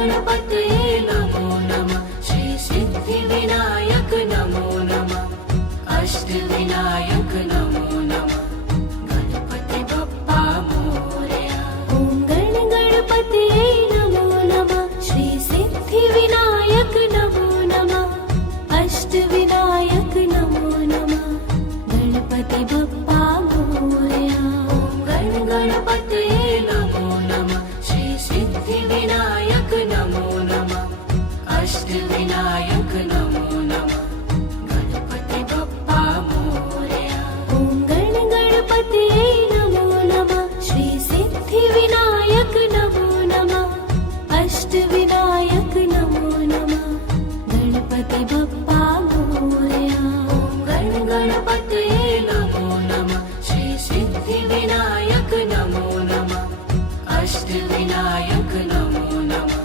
गणपतये नमो नमः। श्री सिद्धिविनायक नमो नमः। अष्टविनायक नमो नमः। गणपति बप्पा मोरया। ॐ गणपतये नमो नमः। श्री सिद्धिविनायक नमो नमः। अष्टविनायक नमो नमः। गणपति बप्पा मोरया। ॐ गणपतये नमो नमः। श्री सिद्धिविनायक नमो नमः। अष्टविनायक नमो नमः। गणपति बप्पा मोरया। ॐ गणपतये नमो नमः। श्री सिद्धिविनायक नमो नमः। अष्टविनायक नमो नमः। गणपति बप्पा मोरया। ॐ गणपतये नमो नमः। श्री सिद्धिविनायक नमो नमः। अष्टविनायक नमो नमः।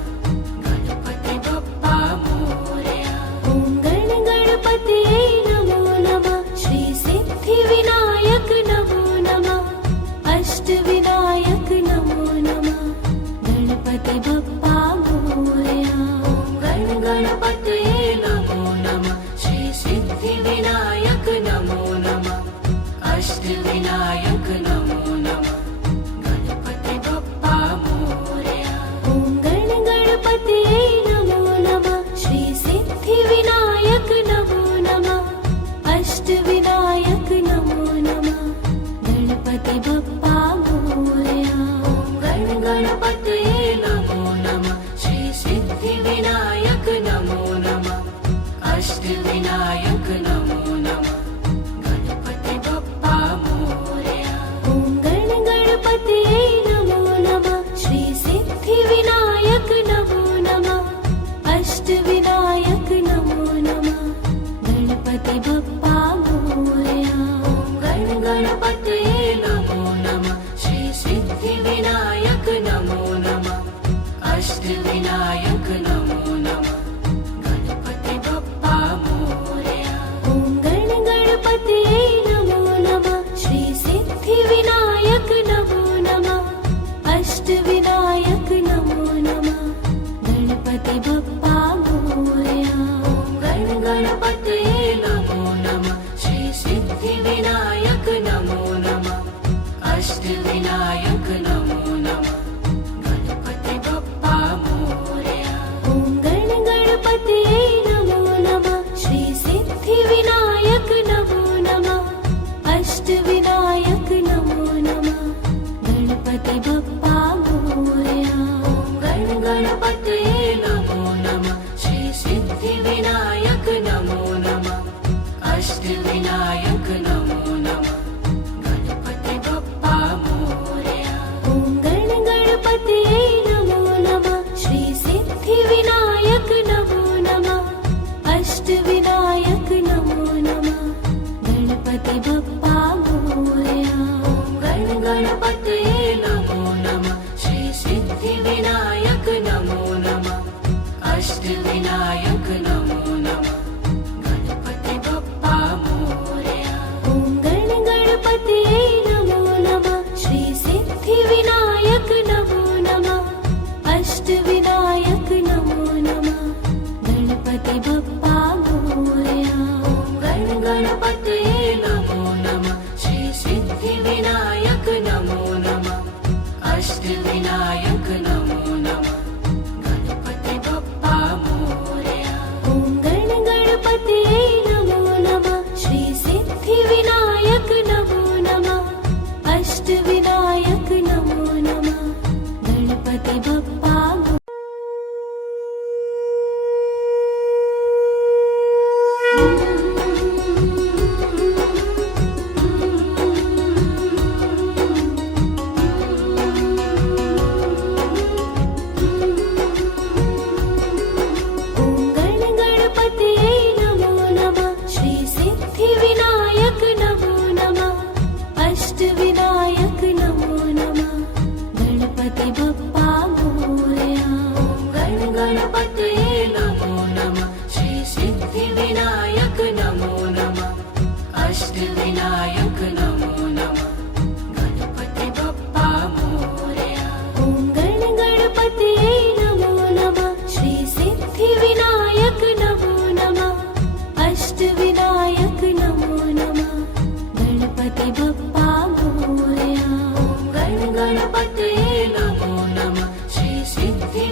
गणपति बप्पा मोरया। ॐ गणपतये नमो नमः। श्री सिद्धिविनायक नमो नमः। अष्टविनायक नमो नमः। गणपति बप्पा मोरया। ॐ गणपतये नमो नमः। श्री सिद्धिविनायक नमो नमः। अष्टविनायक नमो नमः। गणपति बप्पा मोरया। ॐ गणपतये नमो नमः। श्री सिद्धिविनायक नमो नमः। अष्टविनायक नमो नमः। गणपति बप्पा मोरया। ॐ गणपतये नमो नमः।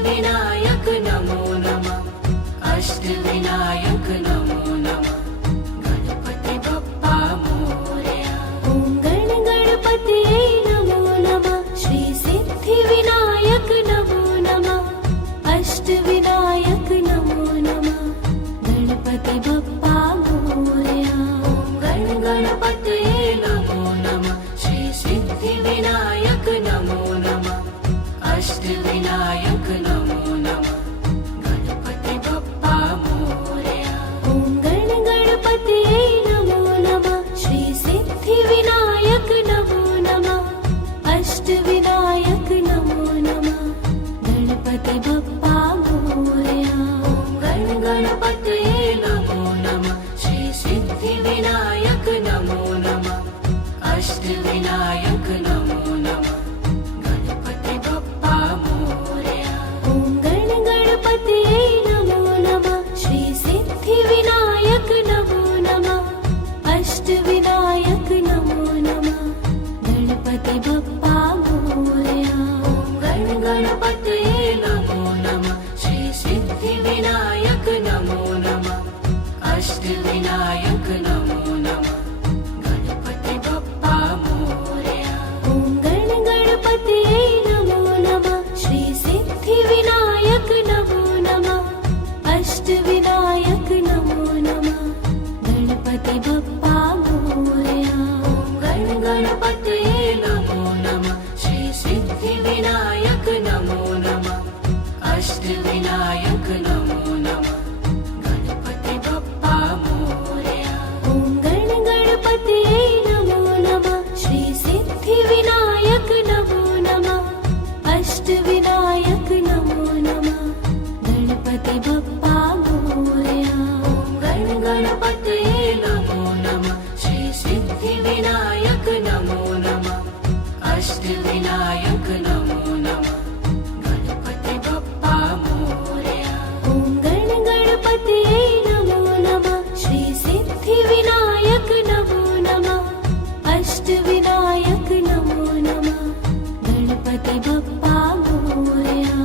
सिद्धिविनायक नमो नमः अष्टविनायक नमो नमः गणपति बप्पा मोरया ॐ गण गणपतये नमो नमः श्री सिद्धिविनायक नमो नमः अष्टविनायक नमो नमः गणपति बप्पा मोरया गण गणपतये नमो नमः श्री सिद्धिविनायक नमो नमः अष्टविनायक नमो नमः गणपति बप्पा मोरया ॐ गण गणपतये नमो नमः श्री सिद्धिविनायक नमो नमः अष्टविनायक नमो नमः गणपति बप्पा मोरया गण गणपतये नमो नमः श्री सिद्धिविनायक नमो नमः अष्टविनायक नमो नमः गणपति बप्पा मोरया ॐ गण गणपतये नमो नमः श्री सिद्धिविनायक नमो नमः अष्टविनायक नमो नमः गणपति बप्पा मोरया गण गणपतये नमो नमः श्री सिद्धिविनायक नमो नमः अष्टविनायक नमो नमः गणपति बप्पा मोरया ॐ गण गणपतये नमो नमः श्री सिद्धिविनायक नमो नमः अष्टविनायक नमो नमः गणपति बप्पा मोरया गण गणपतये नमो नमः श्री सिद्धिविनायक नमो नमः अष्टविनायक नमो नमः गणपति बप्पा मोरया ॐ गण गणपतये नमो नमः श्री सिद्धिविनायक नमो नमः अष्टविनायक नमो नमः गणपति बप्पा मोरया गण गणपतये नमो नमः श्री सिद्धिविनायक नमो नमः अष्टविनायक नमो नमः गणपति बप्पा मोरया ॐ गण गणपतये नमो नमः श्री सिद्धिविनायक नमो नमः अष्टविनायक नमो नमः गणपति बप्पा मोरया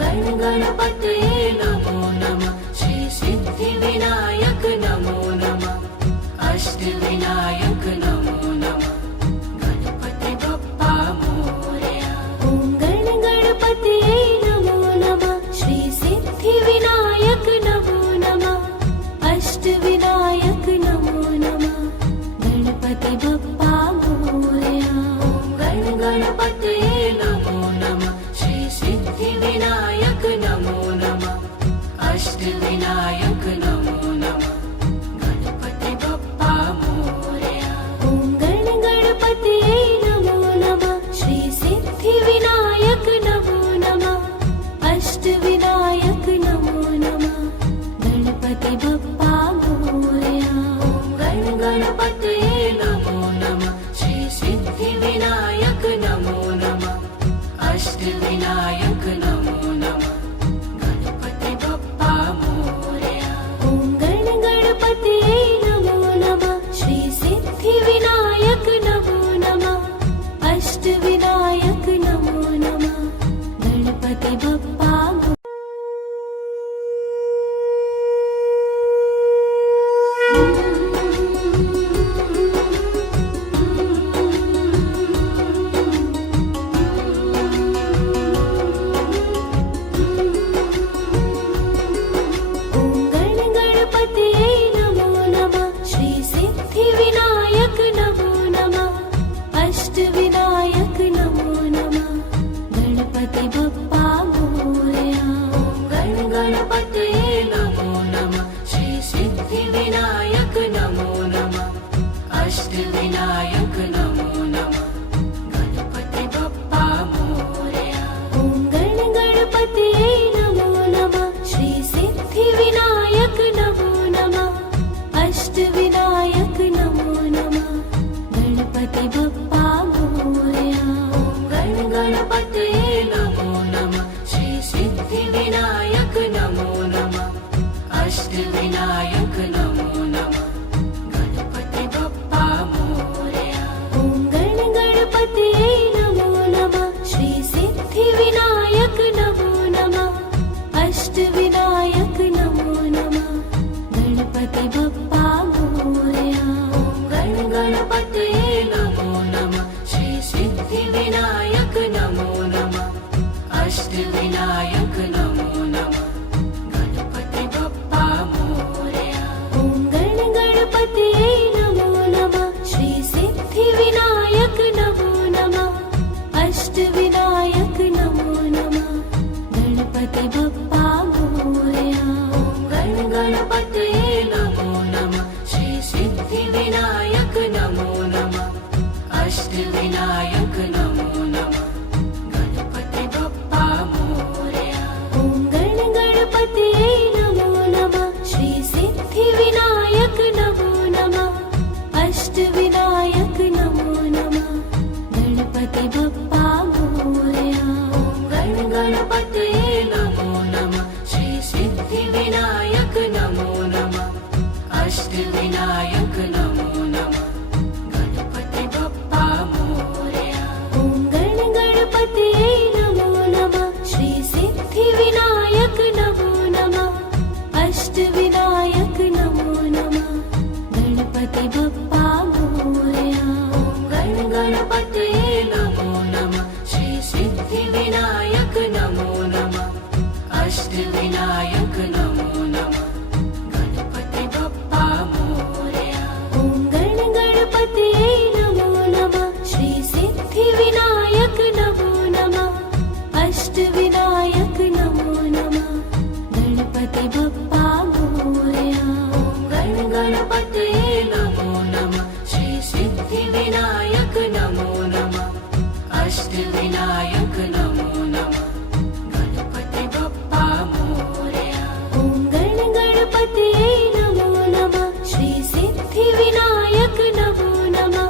गण गणपतये नमो नमः श्री सिद्धिविनायक नमो नमः अष्टविनायक नमो नमः गणपति बप्पा मोरया ॐ गण गणपतये नमो नमः श्री सिद्धिविनायक नमो नमः अष्टविनायक नमो नमः गणपति बप्पा मोरया गण गणपतये नमो नमः श्री सिद्धिविनायक नमो नमः अष्टविनायक नमो नमः गणपति बप्पा मोरया ॐ गण गणपतये नमो नमः श्री सिद्धिविनायक नमो नमः अष्टविनायक नमो नमः गणपति बप्पा मोरया गण गणपतये नमो नमः श्री सिद्धिविनायक नमो नमः अष्टविनायक नमो नमः गणपति बप्पा मोरया ॐ गण गणपतये नमो नमः श्री सिद्धिविनायक नमो नमः अष्टविनायक नमो नमः गणपति बप्पा ॐ गण गणपतये नमो नमः श्री सिद्धिविनायक नमो नमः अष्टविनायक नमो नमः गणपति बप्पा मोरया गण गणपतये नमो नमः श्री सिद्धिविनायक नमो नमः अष्टविनायक नमो नमः गणपति बप्पा मोरया ॐ गण गणपतये नमो नमः श्री सिद्धिविनायक नमो नमः अष्टविनायक नमो नमः गणपति बप्पा मोरया गण गणपतये नमो नमः श्री सिद्धिविनायक नमो नमः अष्टविनायक नमो नमः गणपति बप्पा मोरया ॐ गण गणपतये नमो नमः श्री सिद्धिविनायक नमो नमः गणपति बप्पा मोरया। ॐ गणपतये नमो नमः। श्री सिद्धिविनायक नमो नमः। अष्टविनायक नमो नमः। गणपति बप्पा मोरया। ॐ गणपतये नमो नमः। श्री सिद्धिविनायक नमो नमः। अष्टविनायक नमो नमः। गणपति बप्पा मोरया। ॐ गणपतये नमो नमः। श्री सिद्धिविनायक नमो नमः। अष्टविनायक नमो नमः। गणपति बप्पा मोरया। ॐ गणपतये नमो नमः। श्री सिद्धिविनायक नमो नमः। अष्टविनायक नमो नमः। गणपति बप्पा मोरया। ॐ गणपतये नमो नमः। श्री सिद्धिविनायक नमो नमः। अष्टविनायक नमो नमः। गणपति बप्पा मोरया। ॐ गणपतये नमो नमः। श्री सिद्धिविनायक नमो नमः। अष्टविनायक नमो नमः। गणपति बप्पा मोरया। ॐ गणपतये नमो नमः। श्री सिद्धिविनायक नमो नमः। अष्टविनायक नमो नमः। गणपति बप्पा मोरया। ॐ गणपतये नमो नमः। श्री सिद्धिविनायक नमो नमः।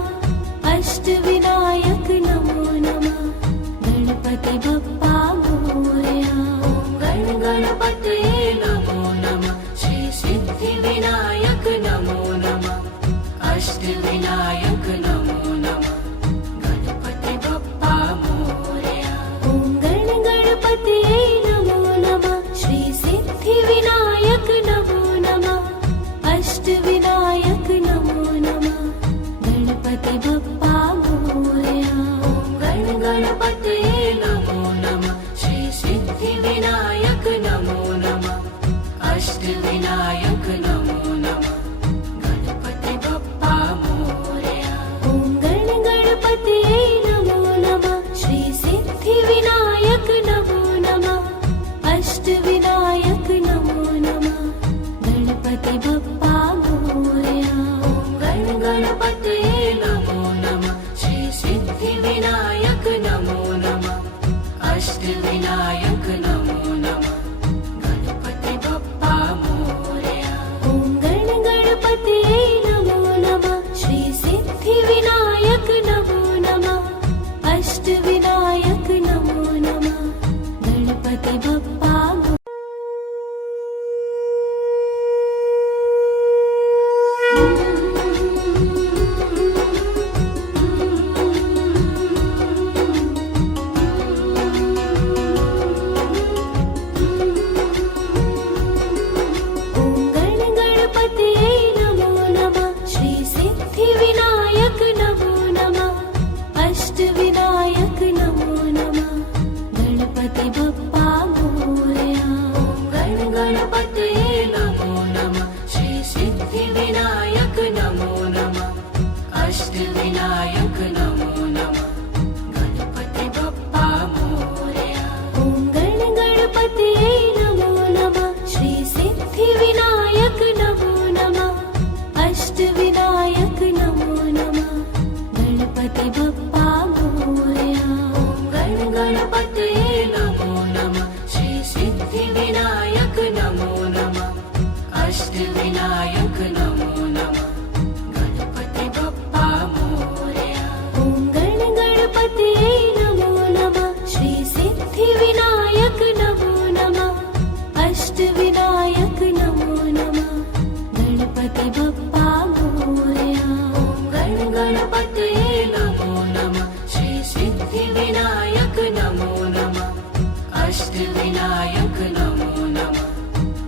अष्टविनायक नमो नमः। गणपति बप्पा मोरया। ॐ गणपतये नमो नमः। श्री सिद्धिविनायक नमो नमः। अष्टविनायक नमो नमः। गणपति बप्पा मोरया। ॐ गणपतये नमो नमः। श्री सिद्धिविनायक नमो नमः। अष्टविनायक नमो नमः। गणपति बप्पा मोरया। ॐ गणपतये नमो नमः। श्री सिद्धिविनायक नमो नमः। अष्टविनायक नमो नमः। गणपति बप्पा मोरया। ॐ गणपतये नमो नमः। श्री सिद्धिविनायक नमो नमः। अष्टविनायक नमो नमः। गणपति बप्पा मोरया। ॐ गणपतये नमो नमः। श्री सिद्धिविनायक नमो नमः। अष्टविनायक नमो नमः। गणपति बप्पा मोरया। ॐ गणपतये नमो नमः। श्री सिद्धिविनायक नमो नमः। अष्टविनायक नमो नमः। गणपति बप्पा ॐ गणपतये नमो नमः। श्री सिद्धिविनायक नमो नमः। अष्टविनायक नमो नमः। गणपति बप्पा मोरया। ॐ गणपतये नमो नमः। श्री सिद्धिविनायक नमो नमः। अष्टविनायक नमो नमः। गणपति बप्पा मोरया। ॐ गणपतये नमो नमः। श्री सिद्धिविनायक नमो नमः। अष्टविनायक नमो नमः। गणपति बप्पा मोरया। ॐ गणपतये नमो नमः। श्री सिद्धिविनायक नमो नमः। अष्टविनायक नमो नमः। गणपति बप्पा मोरया। ॐ गणपतये नमो नमः। श्री सिद्धिविनायक नमो नमः। अष्टविनायक नमो नमः। गणपति बप्पा मोरया। ॐ गणपतये नमो नमः। श्री सिद्धिविनायक नमो नमः। अष्टविनायक नमो नमः।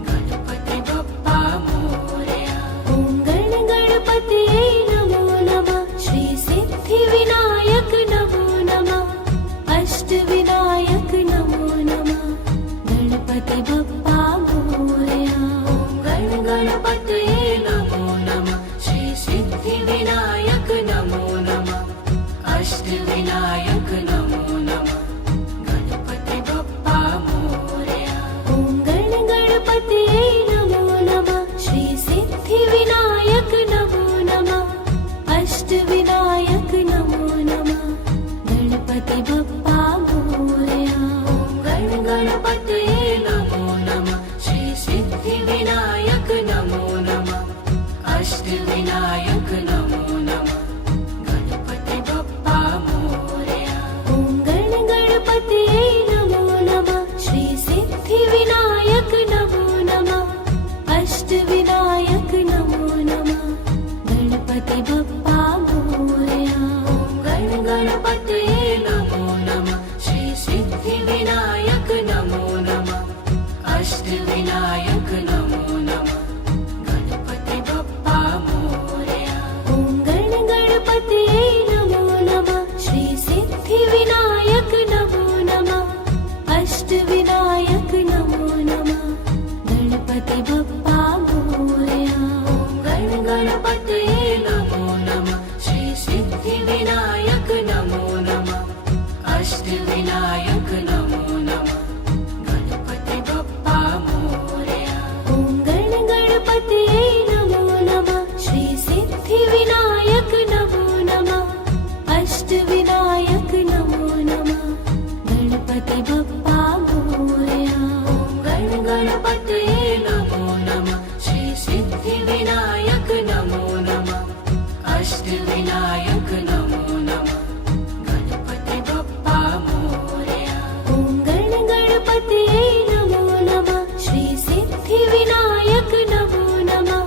गणपति बप्पा मोरया। ॐ गणपतये नमो नमः। श्री सिद्धिविनायक नमो नमः। अष्टविनायक नमो नमः। गणपति बप्पा मोरया। ॐ गणपतये नमो नमः। श्री सिद्धिविनायक नमो नमः। अष्टविनायक नमो नमः। गणपति बप्पा मोरया। अष्टविनायक नमो नमः गणपति बप्पा मोरया। ॐ गणपतये नमो नमः श्री सिद्धिविनायक नमो नमः अष्टविनायक नमो नमः गणपति बप्पा मोरया। ॐ गणपतये नमो नमः श्री सिद्धिविनायक नमो नमः अष्टविनायक नमो नमः गणपति बप्पा मोरया। ॐ गणपतये नमो नमः श्री सिद्धिविनायक नमो नमः अष्टविनायक नमो नमः गणपति बप्पा मोरया। ॐ गणपतये नमो नमः श्री सिद्धिविनायक नमो नमः अष्टविनायक नमो नमः गणपति बप्पा मोरया। ॐ गणपतये नमो नमः श्री सिद्धिविनायक नमो नमः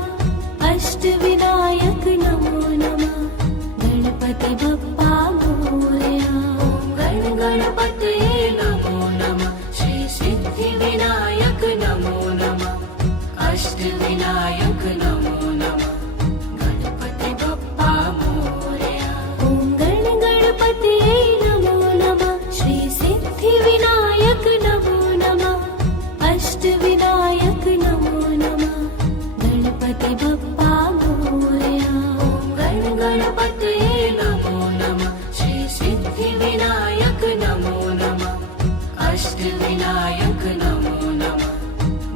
अष्टविनायक नमो नमः गणपति बप्पा मोरया। ॐ गणपतये नमो नमः श्री सिद्धिविनायक नमो नमः अष्टविनायक नमो नमः गणपति बप्पा मोरया। ॐ गणपतये नमो नमः श्री सिद्धिविनायक नमो नमः अष्टविनायक नमो नमः गणपति बप्पा मोरया। ॐ गणपतये नमो नमः श्री सिद्धिविनायक नमो नमः अष्टविनायक नमो नमः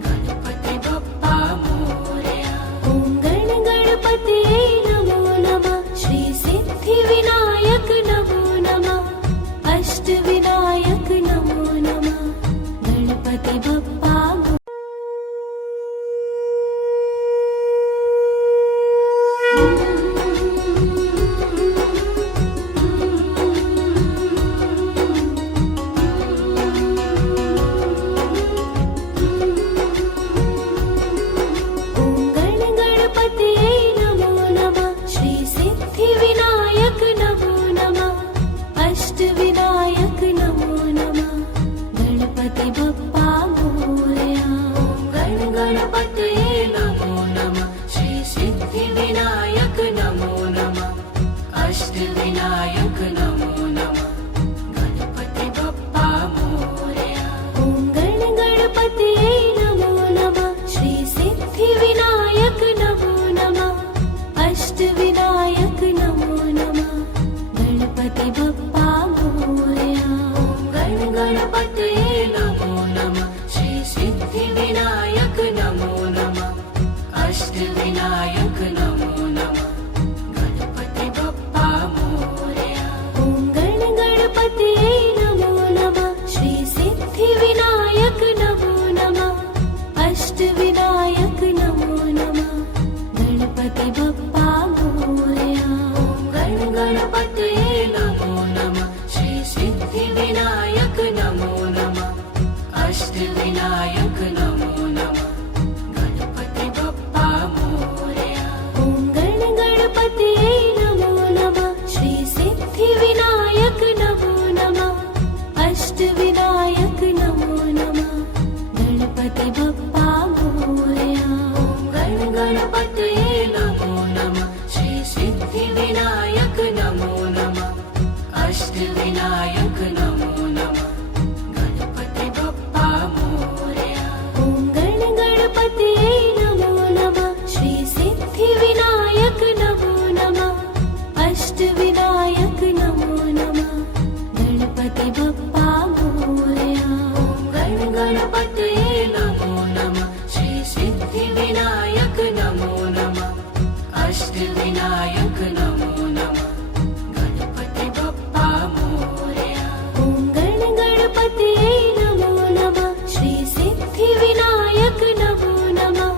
गणपति बप्पा मोरया। ॐ गणपतये नमो नमः श्री सिद्धिविनायक नमो नमः अष्टविनायक नमो नमः गणपति बप्पा ॐ गणपतये नमो नमः श्री सिद्धिविनायक नमो नमः अष्टविनायक नमो नमः गणपति बप्पा मोरया। ॐ गणपतये नमो नमः श्री सिद्धिविनायक नमो नमः अष्टविनायक नमो नमः गणपति बप्पा मोरया। ॐ गणपतये नमो नमः श्री सिद्धिविनायक नमो नमः अष्टविनायक नमो नमः गणपति बप्पा मोरया। ॐ गणपतये नमो नमः श्री सिद्धिविनायक नमो नमः अष्टविनायक नमो नमः गणपति बप्पा मोरया। ॐ गणपतये नमो नमः श्री सिद्धिविनायक नमो नमः अष्टविनायक नमो नमः गणपति बप्पा मोरया। ॐ गणपतये नमो नमः श्री सिद्धिविनायक नमो नमः अष्टविनायक नमो नमः गणपति बप्पा मोरया। ॐ गणपतये नमो नमः श्री सिद्धिविनायक नमो नमः अष्टविनायक नमो नमः गणपति बप्पा मोरया। ॐ गणपतये नमो नमः श्री सिद्धिविनायक नमो नमः अष्टविनायक नमो नमः गणपति बप्पा मोरया। ॐ गणपतये नमो नमः श्री सिद्धिविनायक नमो नमः अष्टविनायक नमो नमः गणपति बप्पा मोरया। ॐ गणपतये नमो नमः श्री सिद्धिविनायक नमो नमः अष्टविनायक नमो नमः गणपति बप्पा मोरया। ॐ गणपतये नमो नमः श्री सिद्धिविनायक नमो नमः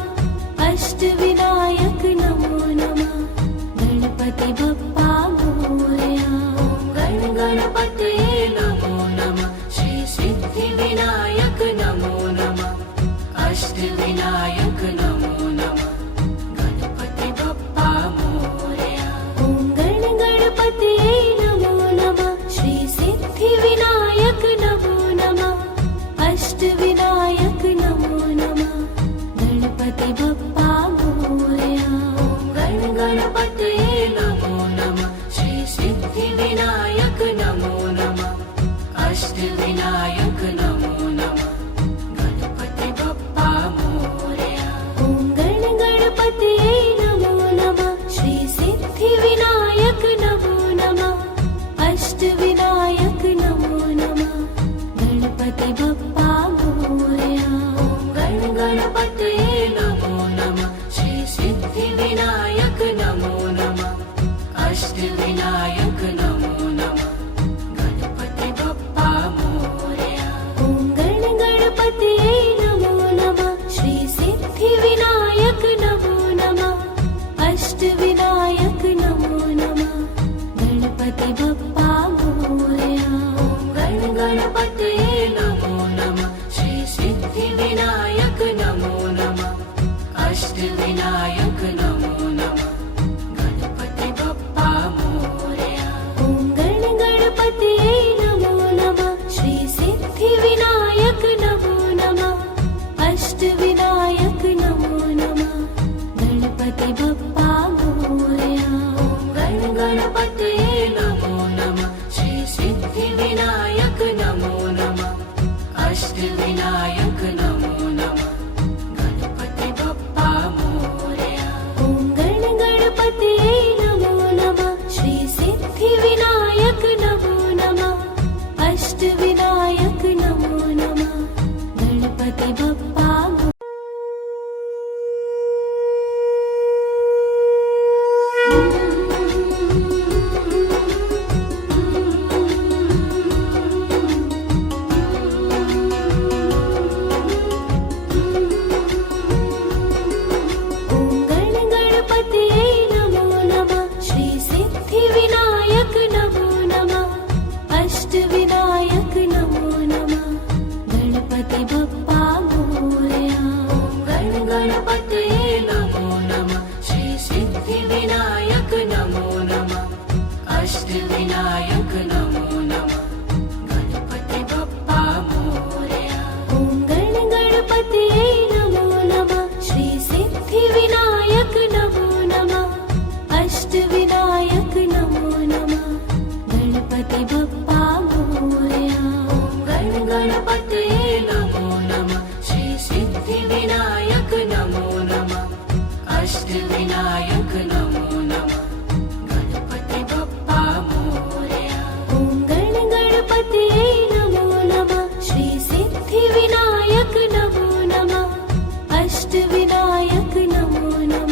अष्टविनायक नमो नमः गणपति बप्पा मोरया। ॐ गणपतये नमो नमः श्री सिद्धिविनायक नमो नमः अष्टविनायक नमो नमः गणपति बप्पा मोरया। ॐ गणपतये नमो नमः श्री सिद्धिविनायक नमो नमः अष्टविनायक नमो नमः गणपतये नमो नमः श्री सिद्धिविनायक नमो नमः अष्टविनायक नमो नमः गणपति बप्पा मोरया ॐ गणपतये नमो नमः श्री सिद्धिविनायक नमो नमः अष्टविनायक नमो नमः गणपति बप्पा मोरया ॐ गणपतये नमो नमः श्री सिद्धिविनायक नमो नमः अष्टविनायक नमो नमः गणपति बप्पा मोरया ॐ गणपतये नमो नमः श्री सिद्धिविनायक नमो नमः अष्टविनायक नमो नमः गणपति बप्पा मोरया ॐ गणपतये नमो नमः श्री सिद्धिविनायक नमो नमः अष्टविनायक नमो नमः गणपति बप्पा मोरया ॐ गणपतये नमो नमः श्री सिद्धिविनायक नमो नमः अष्टविनायक नमो नमः गणपति बप्पा